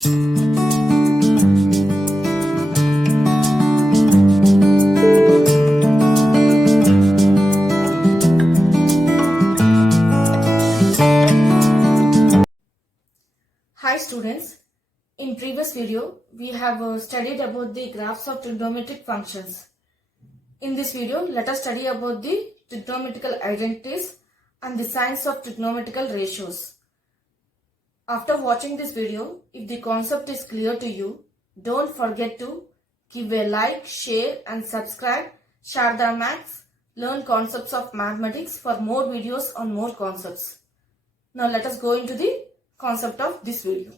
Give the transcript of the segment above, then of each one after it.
Hi students, in previous video we have studied about the graphs of trigonometric functions. In this video let us study about the trigonometrical identities and the signs of trigonometrical ratios. After watching this video, if the concept is clear to you, don't forget to give a like, share and subscribe. Sharda Maths, learn concepts of mathematics for more videos on more concepts. Now let us go into the concept of this video.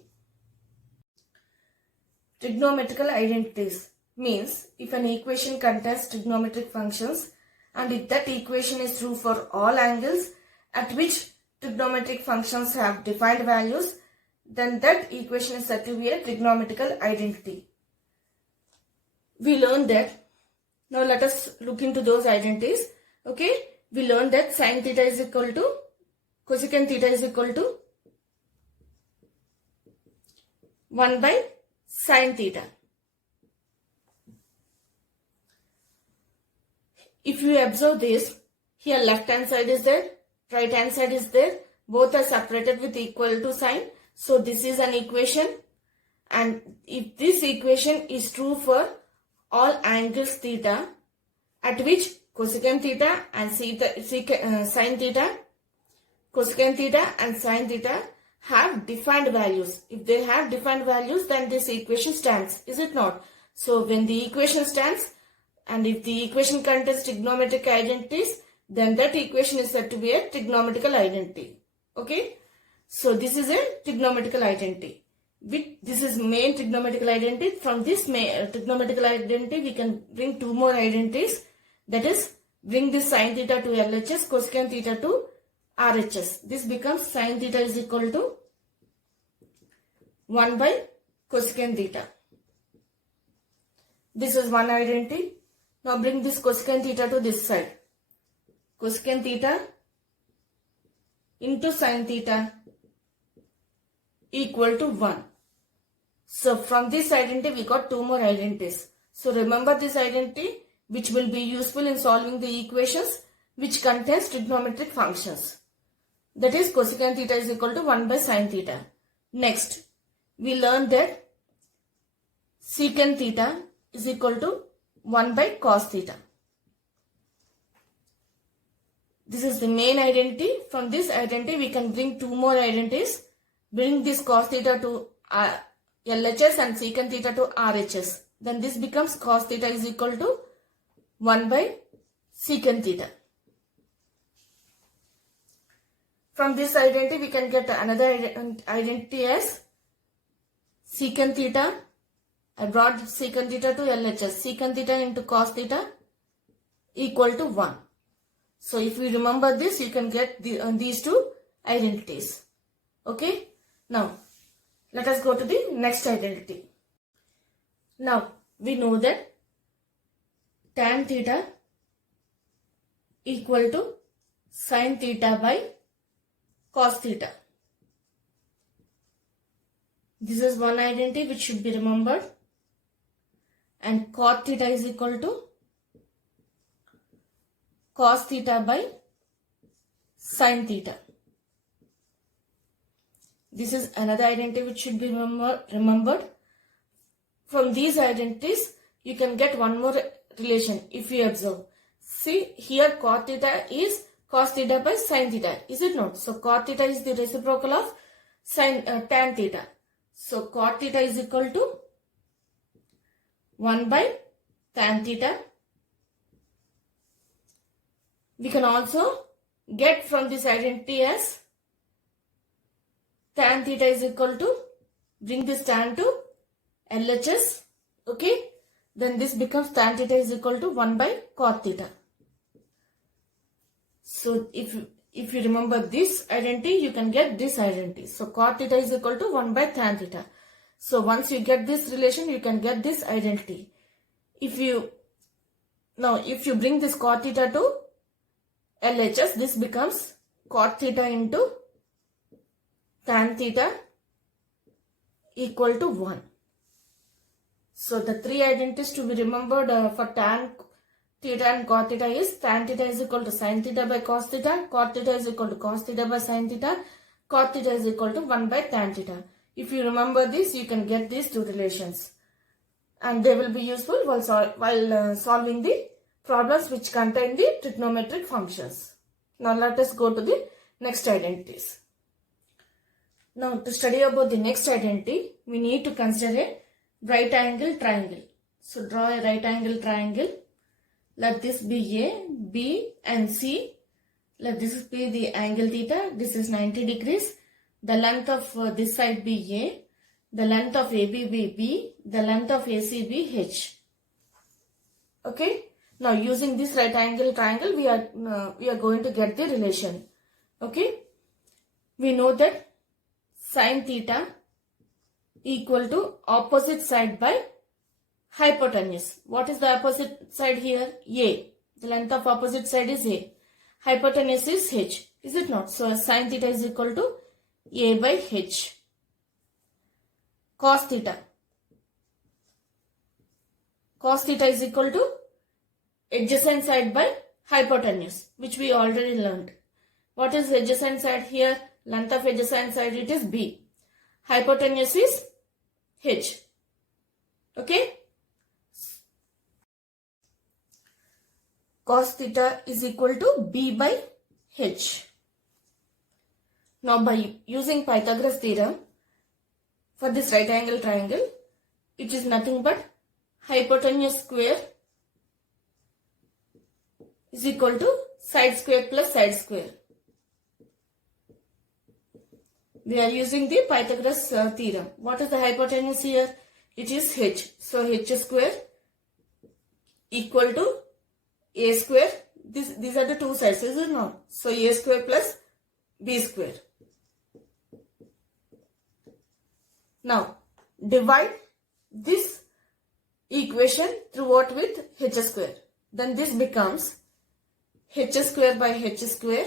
Trigonometrical identities means if an equation contains trigonometric functions and if that equation is true for all angles at which trigonometric functions have defined values, then that equation is said to be a trigonometrical identity. We learned that. Now let us look into those identities. Okay, we learned that sin theta is equal to cosecant theta is equal to 1 by sin theta. If you observe this, here left hand side is there, right hand side is there, both are separated with equal to sign. So this is an equation, and if this equation is true for all angles theta at which cosecant theta and sin theta, cosecant theta and sin theta have defined values. If they have defined values, then this equation stands, is it not? So when the equation stands and if the equation contains trigonometric identities, then that equation is said to be a trigonometrical identity. Okay, so this is a trigonometrical identity. This is main trigonometrical identity. From this trigonometrical identity we can bring two more identities, that is bring this sin theta to LHS, cosecant theta to RHS. This becomes sin theta is equal to 1 by cosecant theta. This is one identity. Now bring this cosecant theta to this side. Cosecant theta into sin theta equal to 1. So from this identity we got two more identities. So remember this identity which will be useful in solving the equations which contains trigonometric functions. That is cosecant theta is equal to 1 by sin theta. Next, we learned that secant theta is equal to 1 by cos theta. This is the main identity. From this identity we can bring two more identities. Bring this cos theta to LHS and secant theta to RHS. Then this becomes cos theta is equal to 1 by secant theta. From this identity we can get another identity as secant theta. I brought secant theta to LHS. Secant theta into cos theta equal to 1. So if you remember this, you can get these two identities. Okay. Now let us go to the next identity. Now we know that tan theta equal to sin theta by cos theta. This is one identity which should be remembered. And cot theta is equal to cos theta by sin theta. This is another identity which should be remembered. From these identities you can get one more relation if you observe. See here cot theta is cos theta by sin theta, is it not? So cot theta is the reciprocal of tan theta. So cot theta is equal to 1 by tan theta. We can also get from this identity as tan theta is equal to, bring this tan to LHS. Okay, then this becomes tan theta is equal to 1 by cot theta. So if you remember this identity, you can get this identity. So cot theta is equal to 1 by tan theta. So once you get this relation, you can get this identity. If you bring this cot theta to LHS, this becomes cot theta into tan theta equal to 1. So the three identities to be remembered for tan theta and cot theta is tan theta is equal to sin theta by cos theta, cot theta is equal to cos theta by sin theta, cot theta is equal to 1 by tan theta. If you remember this, you can get these two relations. And they will be useful while solving the problems which contain the trigonometric functions. Now let us go to the next identities. Now to study about the next identity, we need to consider a right angle triangle. So draw a right angle triangle. Let this be A, B and C. Let this be the angle theta. This is 90 degrees. The length of this side be A. The length of AB be B. The length of AC be H. Okay. Now using this right angle triangle, we are going to get the relation. Okay. We know that sin theta equal to opposite side by hypotenuse. What is the opposite side here? A. The length of opposite side is A. Hypotenuse is H. Is it not? So sin theta is equal to A by H. Cos theta. Cos theta is equal to adjacent side by hypotenuse, which we already learned. What is adjacent side here? Length of adjacent side, it is B. Hypotenuse is H. Okay. Cos theta is equal to B by H. Now by using Pythagoras theorem for this right angle triangle, it is nothing but hypotenuse square is equal to side square plus side square. We are using the Pythagoras theorem. What is the hypotenuse here? It is H. So H square equal to A square. These are the two sides, is it not? So A square plus B square. Now divide this equation throughout with H square. Then this becomes H square by H square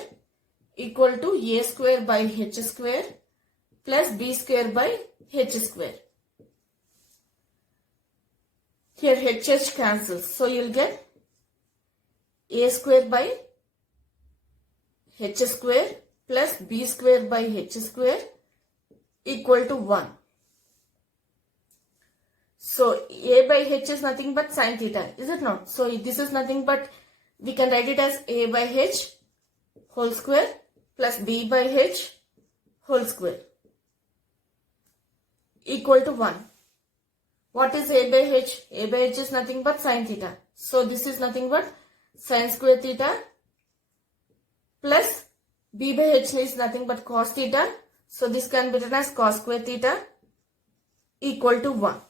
equal to A square by H square plus B square by H square. Here H cancels. So you'll get A square by H square plus B square by H square equal to 1. So A by H is nothing but sin theta, is it not? So this is nothing but, we can write it as A by H whole square plus B by H whole square equal to 1. What is A by H? A by H is nothing but sin theta. So this is nothing but sin square theta plus B by H is nothing but cos theta. So this can be written as cos square theta equal to 1.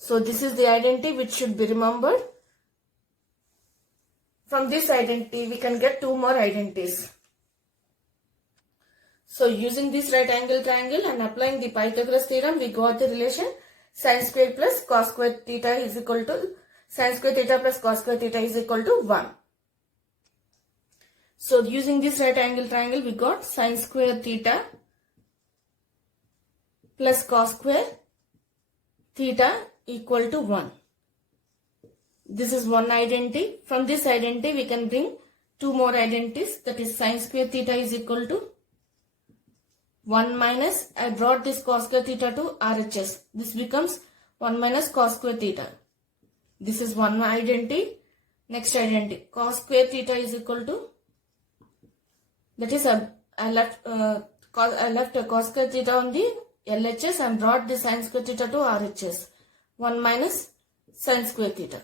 So this is the identity which should be remembered. From this identity, we can get two more identities. So using this right angle triangle and applying the Pythagoras theorem, we got the relation sin square plus cos square theta is equal to sin square theta plus cos square theta is equal to 1. So using this right angle triangle, we got sin square theta plus cos square theta equal to 1. This is one identity. From this identity, we can bring two more identities. That is sin square theta is equal to 1 minus, I brought this cos square theta to RHS. This becomes 1 minus cos square theta. This is one identity. Next identity, cos square theta is equal to, that is I left cos square theta on the LHS and brought the sin square theta to RHS. 1 minus sin square theta.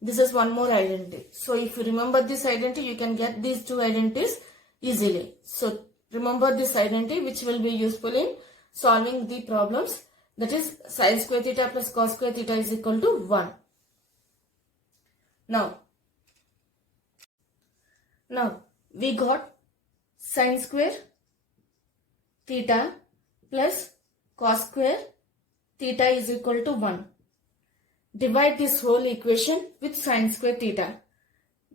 This is one more identity. So if you remember this identity, you can get these two identities easily. So remember this identity which will be useful in solving the problems. That is sin square theta plus cos square theta is equal to 1. Now we got sin square theta plus cos square theta is equal to 1. Divide this whole equation with sin square theta.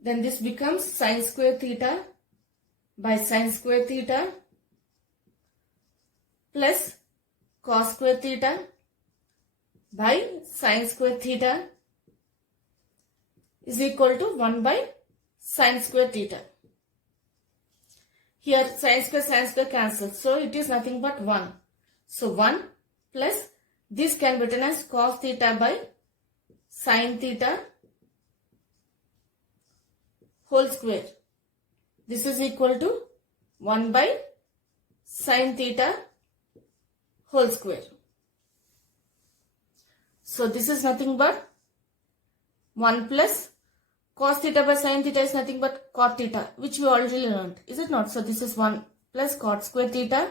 Then this becomes sin square theta by sin square theta plus cos square theta by sin square theta is equal to 1 by sin square theta. Here sin square cancels. So it is nothing but 1. So 1 plus this can be written as cos theta by sin theta whole square. This is equal to 1 by sin theta whole square. So this is nothing but 1 plus cos theta by sin theta is nothing but cot theta, which we already learned, is it not? So this is 1 plus cot square theta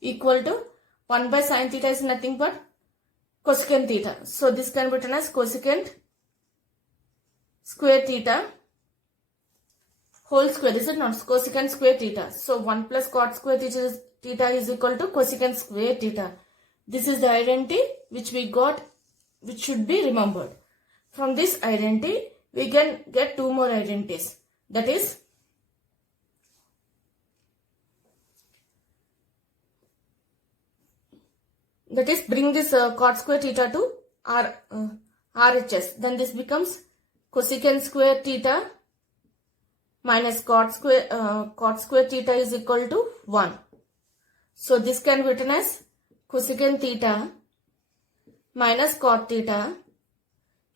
equal to 1 by sin theta is nothing but cosecant theta. So this can be written as cosecant square theta whole square, is it not? Cosecant square theta. So 1 plus cot square theta is equal to cosecant square theta. This is the identity which we got, which should be remembered. From this identity, we can get two more identities. That is bring this cot square theta to RHS. Then this becomes cosecant square theta minus cot square theta is equal to 1. So this can be written as cosecant theta minus cot theta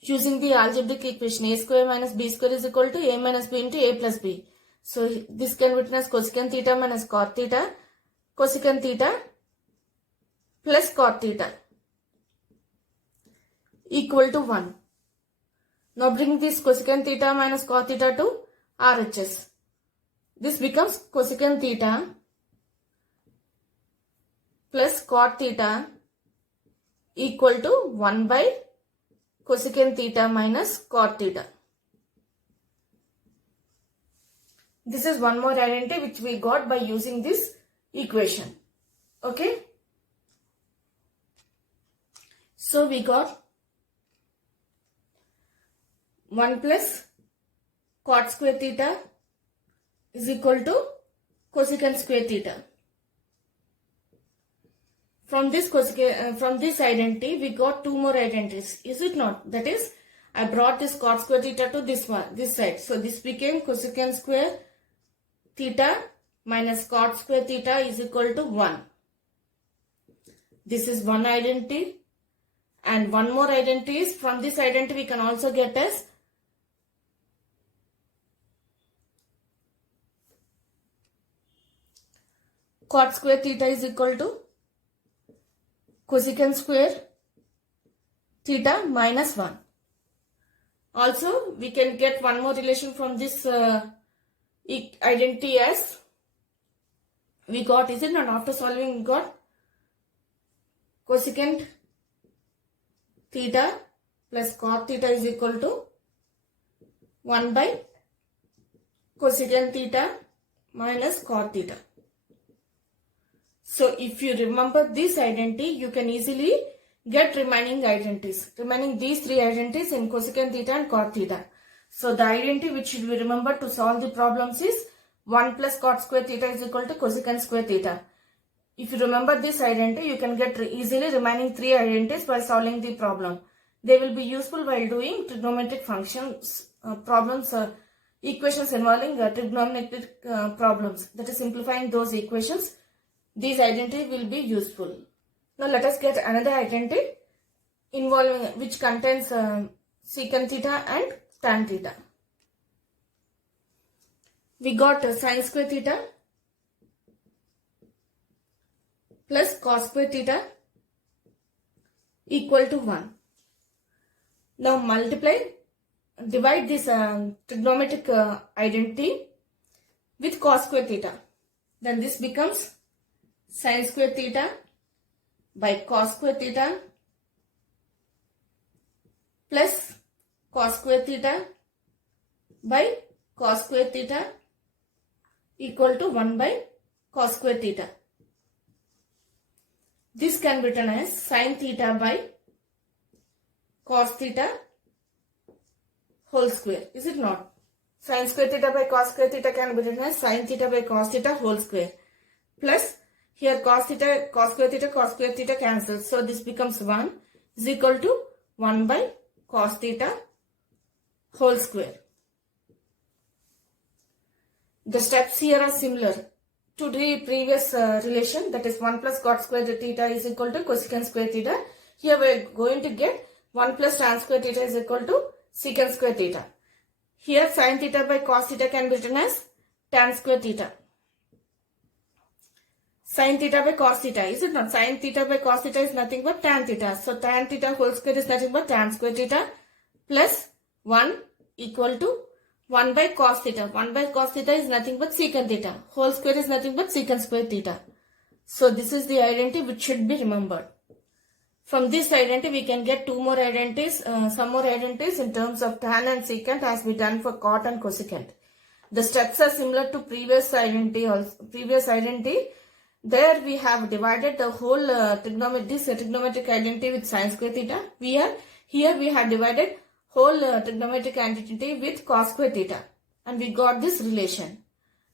using the algebraic equation a square minus b square is equal to a minus b into a plus b. So this can be written as cosecant theta minus cot theta, cosecant theta plus cot theta equal to 1. Now bring this cosecant theta minus cot theta to RHS. This becomes cosecant theta plus cot theta equal to 1 by cosecant theta minus cot theta. This is one more identity which we got by using this equation. Okay. So we got 1 plus cot square theta is equal to cosecant square theta. From this identity, we got two more identities, is it not? That is, I brought this cot square theta to this side. So this became cosecant square theta minus cot square theta is equal to 1. This is one identity. And one more identity is, from this identity we can also get as cot square theta is equal to cosecant square theta minus 1. Also, we can get one more relation from this identity as we got, is it not? After solving, we got cosecant theta plus cot theta is equal to 1 by cosecant theta minus cot theta. So if you remember this identity, you can easily get remaining identities. Remaining these three identities in cosecant theta and cot theta. So the identity which should be remembered to solve the problems is 1 plus cot square theta is equal to cosecant square theta. If you remember this identity, you can get easily remaining three identities by solving the problem. They will be useful while doing trigonometric functions problems, equations involving trigonometric problems. That is, simplifying those equations. These identity will be useful. Now let us get another identity involving which contains secant theta and tan theta. We got sin square theta plus cos square theta equal to 1. Now divide this trigonometric identity with cos square theta. Then this becomes sin square theta by cos square theta plus cos square theta by cos square theta equal to 1 by cos square theta. This can be written as sin theta by cos theta whole square, is it not? Sin square theta by cos square theta can be written as sin theta by cos theta whole square plus Here cos square theta cancels. So this becomes 1 is equal to 1 by cos theta whole square. The steps here are similar to the previous relation, that is 1 plus cot square theta is equal to cosecant square theta. Here we are going to get 1 plus tan square theta is equal to secant square theta. Here sin theta by cos theta can be written as tan square theta. Sin theta by cos theta, is it not? Sin theta by cos theta is nothing but tan theta. So tan theta whole square is nothing but tan square theta plus 1 equal to 1 by cos theta. 1 by cos theta is nothing but secant theta. Whole square is nothing but secant square theta. So this is the identity which should be remembered. From this identity we can get two more identities, some more identities in terms of tan and secant as we done for cot and cosecant. The steps are similar to previous identity. There we have divided the whole trigonometric identity with sin square theta. Here we have divided whole trigonometric identity with cos square theta, and we got this relation.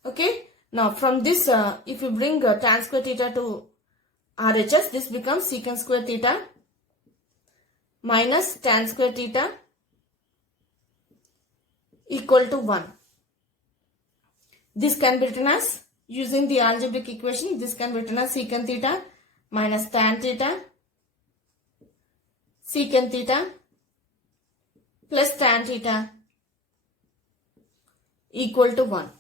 Okay. Now from this, if you bring tan square theta to RHS, this becomes secant square theta minus tan square theta equal to 1. This can be written as, using the algebraic equation, this can be written as secant theta minus tan theta secant theta plus tan theta equal to 1.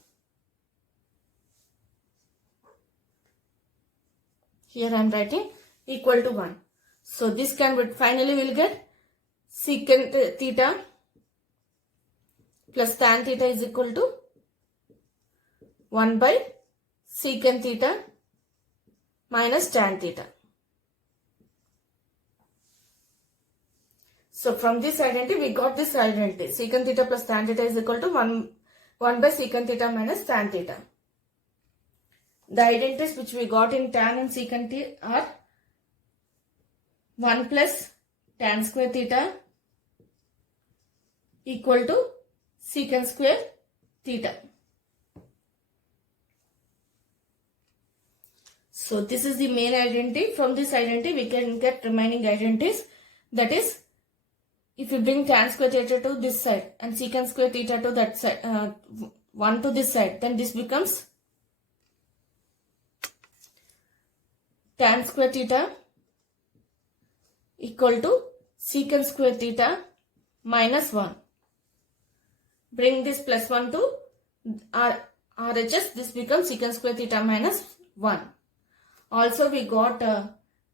Here I am writing equal to 1. So this can be, finally we will get secant theta plus tan theta is equal to 1 by secant theta minus tan theta. So from this identity we got this identity. Secant theta plus tan theta is equal to 1 by secant theta minus tan theta. The identities which we got in tan and secant theta are 1 plus tan square theta equal to secant square theta. So this is the main identity. From this identity we can get remaining identities. That is, if you bring tan square theta to this side and secant square theta to that side, 1 to this side, then this becomes tan square theta equal to secant square theta minus 1. Bring this plus 1 to RHS, this becomes secant square theta minus 1. Also we got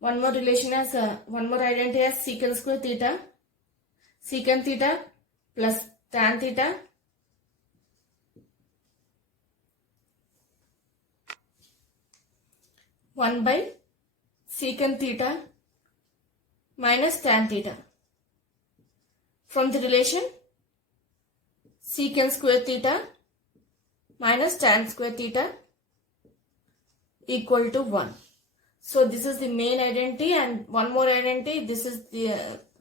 one more relation as one more identity as secant square theta, secant theta plus tan theta one by secant theta minus tan theta. From the relation secant square theta minus tan square theta equal to 1. So this is the main identity, and one more identity, this is the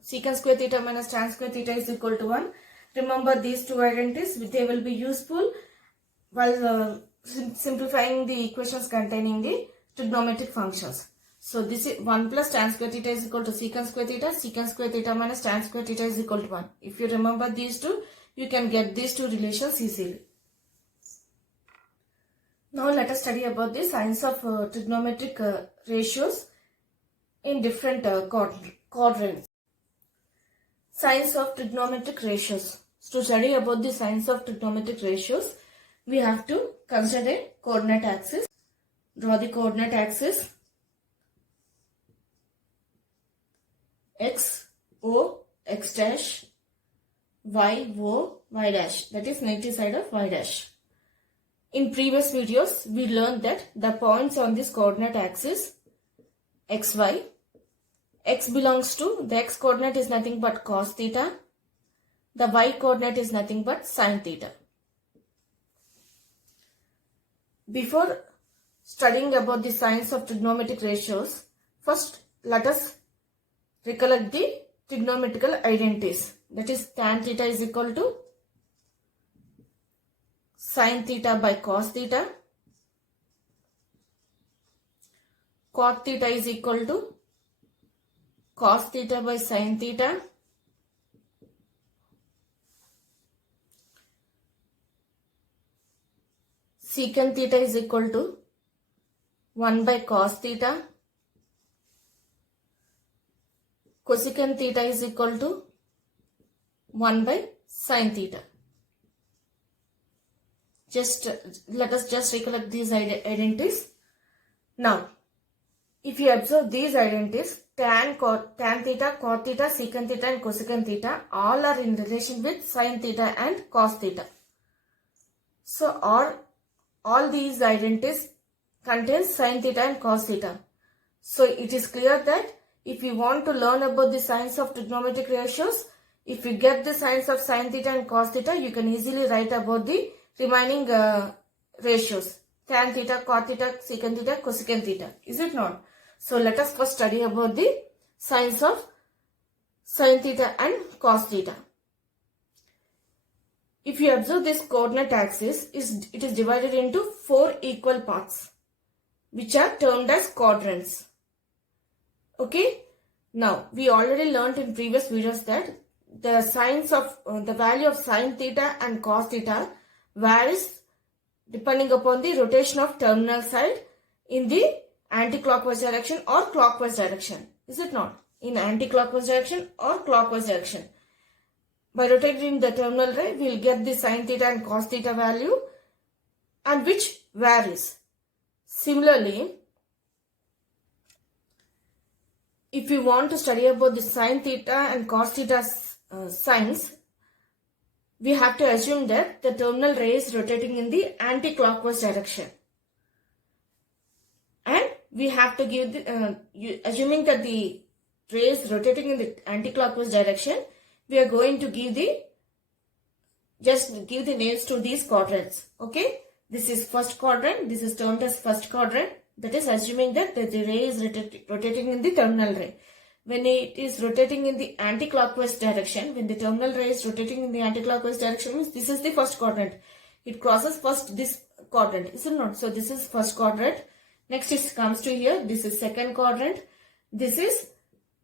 secant square theta minus tan square theta is equal to 1. Remember these two identities, they will be useful while simplifying the equations containing the trigonometric functions. So this is 1 plus tan square theta is equal to secant square theta minus tan square theta is equal to 1. If you remember these two, you can get these two relations easily. Now let us study about the signs of trigonometric ratios in different quadrants. Signs of trigonometric ratios. To study about the signs of trigonometric ratios, we have to consider a coordinate axis. Draw the coordinate axis x, O, x dash, y, O, y dash. That is negative side of y dash. In previous videos, we learned that the points on this coordinate axis, x, y, x belongs to, the x coordinate is nothing but cos theta, the y coordinate is nothing but sin theta. Before studying about the signs of trigonometric ratios, first let us recollect the trigonometrical identities. That is, tan theta is equal to sin theta by cos theta, cot theta is equal to cos theta by sin theta. Secant theta is equal to 1 by cos theta. Cosecant theta is equal to 1 by sin theta. Let us just recollect these identities. Now, if you observe these identities, tan theta, cot theta, secant theta and cosecant theta all are in relation with sin theta and cos theta. So, all these identities contain sin theta and cos theta. So, it is clear that if you want to learn about the signs of trigonometric ratios, if you get the signs of sin theta and cos theta, you can easily write about the remaining ratios. Tan theta, cot theta, secant theta, cosecant theta. Is it not? So let us first study about the signs of sin theta and cos theta. If you observe this coordinate axis, it is divided into 4 equal parts, which are termed as quadrants. Okay. Now, we already learnt in previous videos that the signs of the value of sin theta and cos theta varies depending upon the rotation of terminal side in the anti-clockwise direction or clockwise direction. Is it not? In anti-clockwise direction or clockwise direction. By rotating the terminal ray, we will get the sin theta and cos theta value, and which varies. Similarly, if you want to study about the sin theta and cos theta signs, we have to assume that the terminal ray is rotating in the anti-clockwise direction. And we have to give the, assuming that the ray is rotating in the anti-clockwise direction, we are going to give just give the names to these quadrants. Okay, this is first quadrant. This is termed as first quadrant. That is assuming that the ray is rotating in the terminal ray. When it is rotating in the anti-clockwise direction, when the terminal ray is rotating in the anti-clockwise direction, means this is the first quadrant. It crosses first this quadrant, is it not? So this is first quadrant. Next it comes to here. This is second quadrant. This is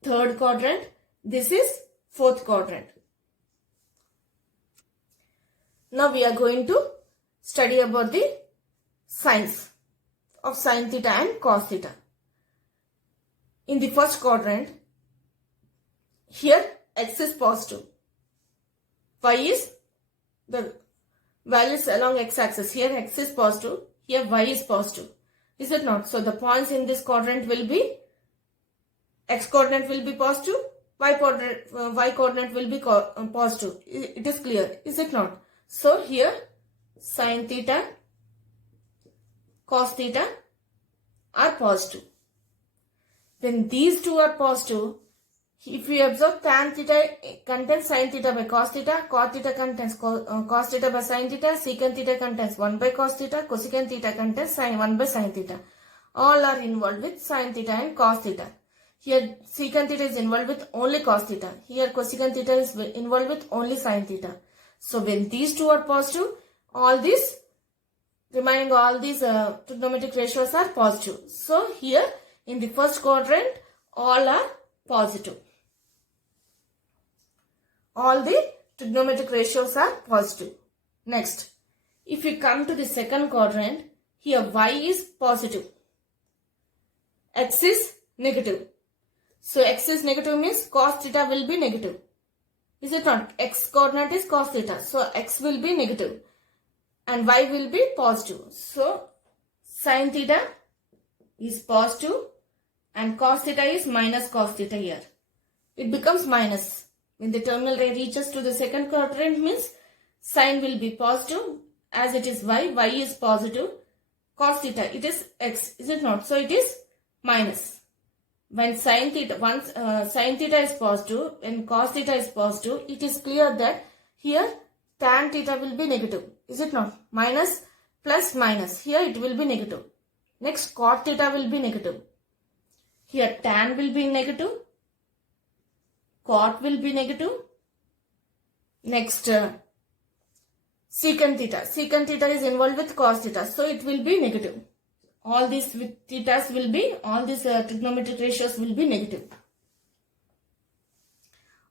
third quadrant. This is fourth quadrant. Now we are going to study about the signs of sin theta and cos theta. In the first quadrant, here x is positive, y is the values along x-axis. Here x is positive, here y is positive. Is it not? So the points in this quadrant will be, x coordinate will be positive, y coordinate will be positive. It is clear, is it not? So here sin theta, cos theta are positive. When these two are positive, if we observe tan theta contains sin theta by cos theta, cot theta contains cos theta by sin theta, secant theta contains 1 by cos theta, cosecant theta contains 1 by sin theta. All are involved with sin theta and cos theta. Here secant theta is involved with only cos theta. Here cosecant theta is involved with only sin theta. So when these two are positive, all these trigonometric ratios are positive. So here in the first quadrant, all are positive. All the trigonometric ratios are positive. Next, if we come to the second quadrant, here y is positive, x is negative. So x is negative means cos theta will be negative. Is it not? X coordinate is cos theta. So x will be negative and y will be positive. So sin theta is positive and cos theta is minus cos theta here. It becomes minus. When the terminal ray reaches to the second quadrant, means sin will be positive as it is y is positive, cos theta it is x, is it not? So it is minus. When sin theta is positive and cos theta is positive, it is clear that here tan theta will be negative, is it not? Minus plus minus, here it will be negative. Next cot theta will be negative. Here tan will be negative, cot will be negative. Next secant theta is involved with cos theta, so it will be negative. all these with thetas will be, all these trigonometric ratios will be negative.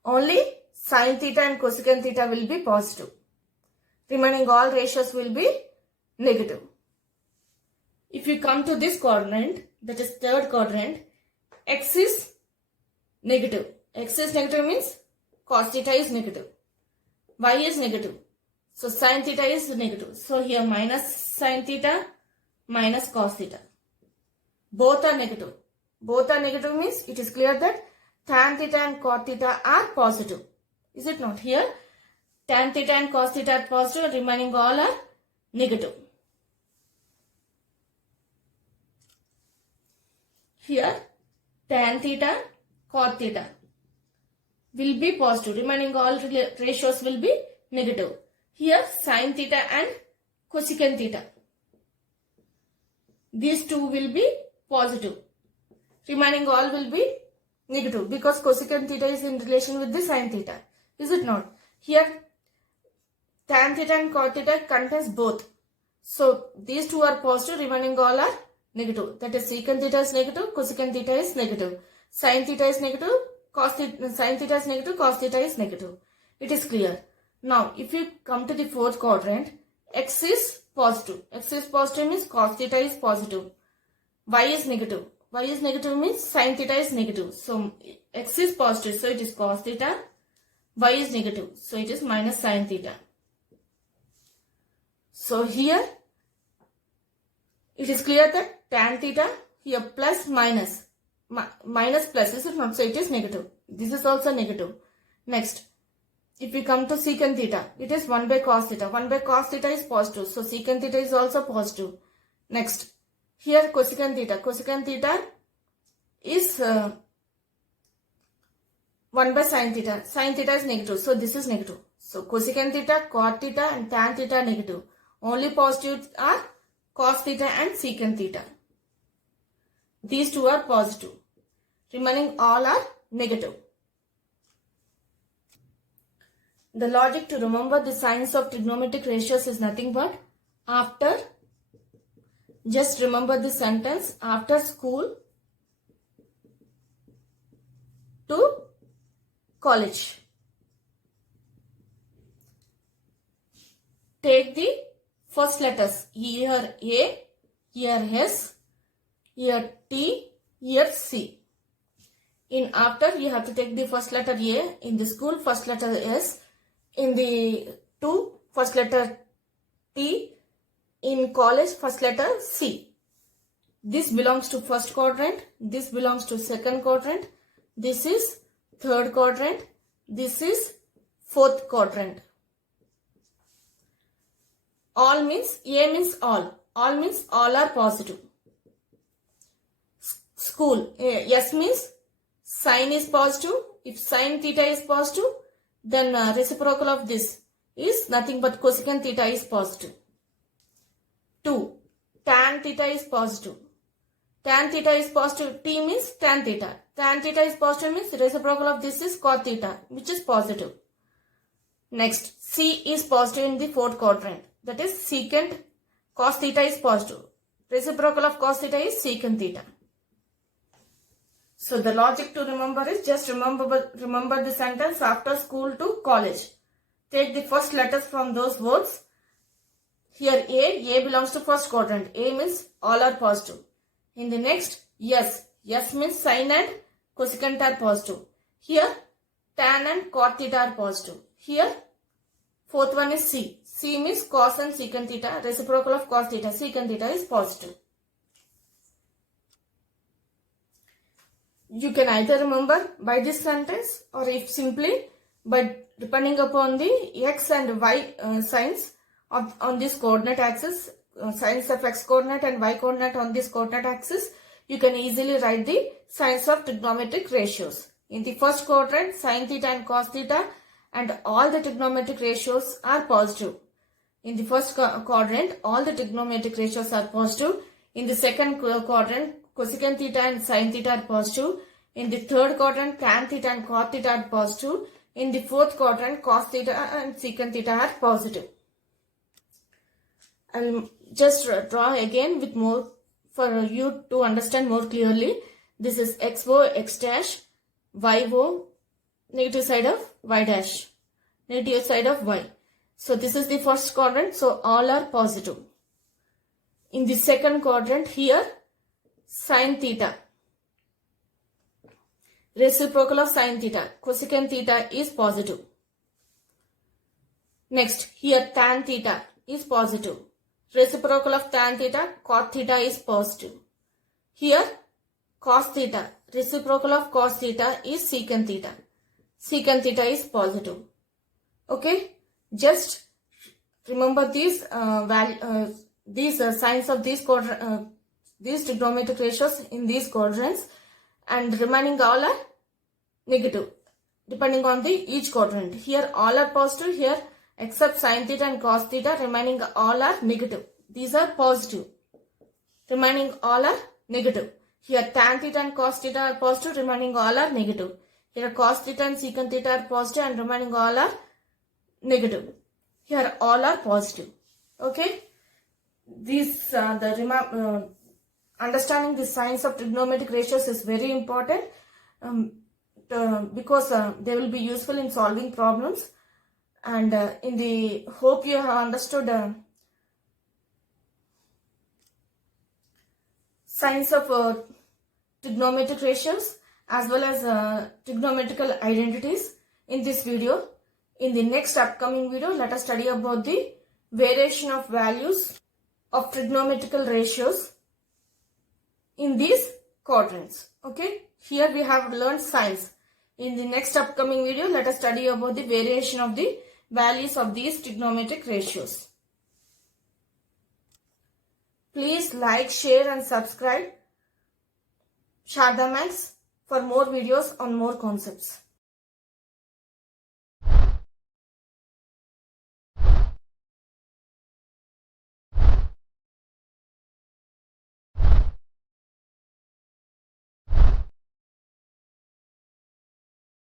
Only sin theta and cosecant theta will be positive. Remaining all ratios will be negative. If you come to this quadrant, that is third quadrant, x is negative. X is negative means cos theta is negative. Y is negative. So sin theta is negative. So here minus sin theta minus cos theta. Both are negative. Both are negative means it is clear that tan theta and cot theta are positive. Is it not? Here tan theta and cos theta are positive, remaining all are negative. Here tan theta, cot theta will be positive, remaining all ratios will be negative. Here sin theta and cosecant theta, these two will be positive, remaining all will be negative because cosecant theta is in relation with the sin theta. Is it not? Here tan theta and cot theta contains both. So these two are positive, remaining all are negative. That is secant theta is negative, cosecant theta is negative. Sin theta is negative, sin theta is negative, cos theta is negative. It is clear. Now if you come to the fourth quadrant, x is positive. X is positive means cos theta is positive. Y is negative. Y is negative means sin theta is negative. So x is positive, so it is cos theta. Y is negative, so it is minus sin theta. So here it is clear that tan theta, here plus minus, minus plus, is it not? So it is negative. This is also negative. Next, if we come to secant theta, it is 1 by cos theta. 1 by cos theta is positive, so secant theta is also positive. Next, here cosecant theta. Cosecant theta is 1 by sin theta. Sin theta is negative, so this is negative. So cosecant theta, cot theta and tan theta are negative. Only positives are cos theta and secant theta. These two are positive. Remaining all are negative. The logic to remember the signs of trigonometric ratios is nothing but after, just remember this sentence, after school to college. Take the first letters, here A, here S, here T, here C. In after, you have to take the first letter A, in the school first letter S, in the to first letter T, in college first letter C. This belongs to first quadrant, this belongs to second quadrant, this is third quadrant, this is fourth quadrant. All means, A means all means all are positive. School, S means sin is positive. If sin theta is positive, then reciprocal of this is nothing but cosecant theta is positive. 2. Tan theta is positive. Tan theta is positive. T means tan theta. Tan theta is positive means reciprocal of this is cot theta, which is positive. Next, C is positive in the fourth quadrant. That is secant cos theta is positive. Reciprocal of cos theta is secant theta. So the logic to remember is just remember the sentence after school to college. Take the first letters from those words. Here A belongs to first quadrant. A means all are positive. In the next, S means sin and cosecant are positive. Here tan and cot theta are positive. Here fourth one is C. C means cos and secant theta. Reciprocal of cos theta, secant theta is positive. You can either remember by this sentence or if simply by depending upon the x and y signs on this coordinate axis, signs of x coordinate and y coordinate on this coordinate axis, you can easily write the signs of trigonometric ratios. In the first quadrant, sin theta and cos theta and all the trigonometric ratios are positive. In the first quadrant, all the trigonometric ratios are positive. In the second quadrant, cosecant theta and sin theta are positive. In the third quadrant, tan theta and cot theta are positive. In the fourth quadrant, cos theta and secant theta are positive. I will just draw again with more for you to understand more clearly. This is XO, X dash, YO, negative side of Y dash, negative side of Y. So this is the first quadrant, so all are positive. In the second quadrant, here sine theta, reciprocal of sine theta, cosecant theta is positive. Next, here tan theta is positive. Reciprocal of tan theta, cot theta is positive. Here cos theta, reciprocal of cos theta is secant theta. Secant theta is positive. Okay, just remember these signs of these trigonometric ratios in these quadrants, and remaining all are negative depending on the each quadrant. Here all are positive, here except sin theta and cos theta, remaining all are negative. These are positive, remaining all are negative. Here tan theta and cos theta are positive, remaining all are negative. Here cos theta and secant theta are positive and remaining all are negative. Here all are positive. Okay, these understanding the signs of trigonometric ratios is very important because they will be useful in solving problems. And hope you have understood signs of trigonometric ratios as well as trigonometrical identities in this video. In the next upcoming video, let us study about the variation of values of trigonometrical ratios in these quadrants. Okay, here we have learned signs. In the next upcoming video, let us study about the variation of the values of these trigonometric ratios. Please like, share and subscribe Sharda Maths for more videos on more concepts.